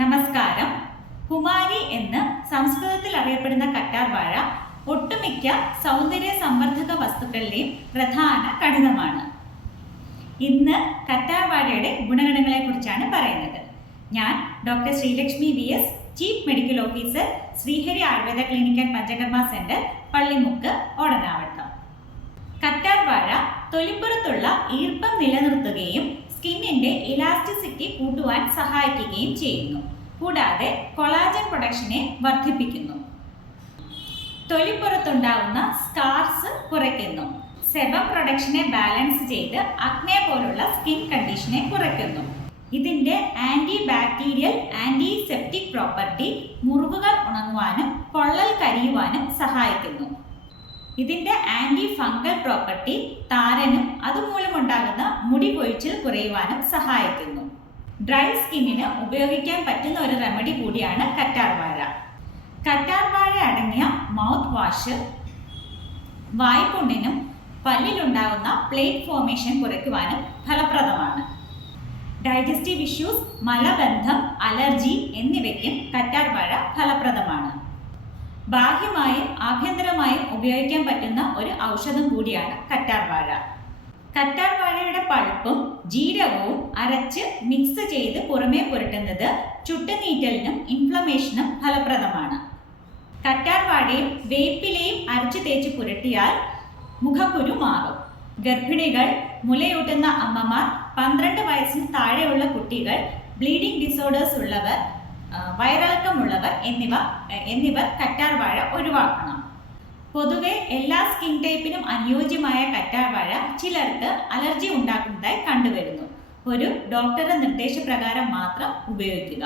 നമസ്കാരം. കുമാരി എന്ന് സംസ്കൃതത്തിൽ അറിയപ്പെടുന്ന കറ്റാർവാഴ ഒട്ടുമിക്ക സൗന്ദര്യ സംവർദ്ധക വസ്തുക്കളുടെയും പ്രധാന ഘടകമാണ്. ഇന്ന് കറ്റാർവാഴയുടെ ഗുണഗണങ്ങളെ കുറിച്ചാണ് പറയുന്നത്. ഞാൻ doctor Sreelakshmi VS, chief medical officer, Srihari Ayurveda clinic and panchakarma centre, Pallimukku, Odanavattam. കറ്റാർവാഴ തൊലിപ്പുറത്തുള്ള ഈർപ്പം നിലനിർത്തുകയും സ്കിന്നിന്റെ ഇലാസ്റ്റിസിറ്റി കൂട്ടുവാൻ സഹായിക്കുകയും ചെയ്യുന്നു. കൂടാതെ കൊളാജൻ പ്രൊഡക്ഷനെ വർദ്ധിപ്പിക്കുന്നു. തൊലിപ്പുറത്തുണ്ടാവുന്ന സ്കാർസ് കുറയ്ക്കുന്നു. സെബം പ്രൊഡക്ഷനെ ബാലൻസ് ചെയ്ത് അക്നെ പോലുള്ള സ്കിൻ കണ്ടീഷനെ കുറയ്ക്കുന്നു. ഇതിന്റെ ആന്റി ബാക്ടീരിയൽ, ആന്റിസെപ്റ്റിക് പ്രോപ്പർട്ടി മുറിവുകൾ ഉണങ്ങുവാനും പൊള്ളൽ കരിയുവാനും സഹായിക്കുന്നു. ഇതിന്റെ ആന്റി ഫംഗൽ പ്രോപ്പർട്ടി താരനും അതുമൂലമുണ്ടാകുന്ന മുടി കൊഴിച്ചിൽ കുറയുവാനും സഹായിക്കുന്നു. ഡ്രൈ സ്കിന്നിന് ഉപയോഗിക്കാൻ പറ്റുന്ന ഒരു റെമഡി കൂടിയാണ് കറ്റാർവാഴ. കറ്റാർവാഴ അടങ്ങിയ മൗത്ത് വാഷ് വായ്പുണ്ണിനും പല്ലിലുണ്ടാകുന്ന പ്ലേറ്റ് ഫോർമേഷൻ കുറയ്ക്കുവാനും ഫലപ്രദമാണ്. ഡൈജസ്റ്റീവ് ഇഷ്യൂസ്, മലബന്ധം, അലർജി എന്നിവയ്ക്കും കറ്റാർവാഴ ഫലപ്രദമാണ്. ബാഹ്യമായും ആഭ്യന്തരമായും ഉപയോഗിക്കാൻ പറ്റുന്ന ഒരു ഔഷധം കൂടിയാണ് കറ്റാർവാഴ. കറ്റാർവാഴയുടെ പൾപ്പും ജീരകവും അരച്ച് മിക്സ് ചെയ്ത് പുറമേ പുരട്ടുന്നത് ചുട്ടുനീറ്റലിനും ഇൻഫ്ലമേഷനും ഫലപ്രദമാണ്. കറ്റാർവാഴയും വേപ്പിലയും അരച്ചു തേച്ച് പുരട്ടിയാൽ മുഖക്കുരു മാറും. ഗർഭിണികൾ, മുലയൂട്ടുന്ന അമ്മമാർ, 12 വയസ്സിന് താഴെയുള്ള കുട്ടികൾ, ബ്ലീഡിംഗ് ഡിസോർഡേഴ്സ് ഉള്ളവർ, വയറിളക്കമുള്ളവർ എന്നിവർ കറ്റാർവാഴ ഒഴിവാക്കണം. പൊതുവെ എല്ലാ സ്കിൻ ടൈപ്പിനും അനുയോജ്യമായ കറ്റാർവാഴ ചിലർക്ക് അലർജി ഉണ്ടാക്കുന്നതായി കണ്ടുവരുന്നു. ഒരു ഡോക്ടറുടെ നിർദ്ദേശപ്രകാരം മാത്രം ഉപയോഗിക്കുക.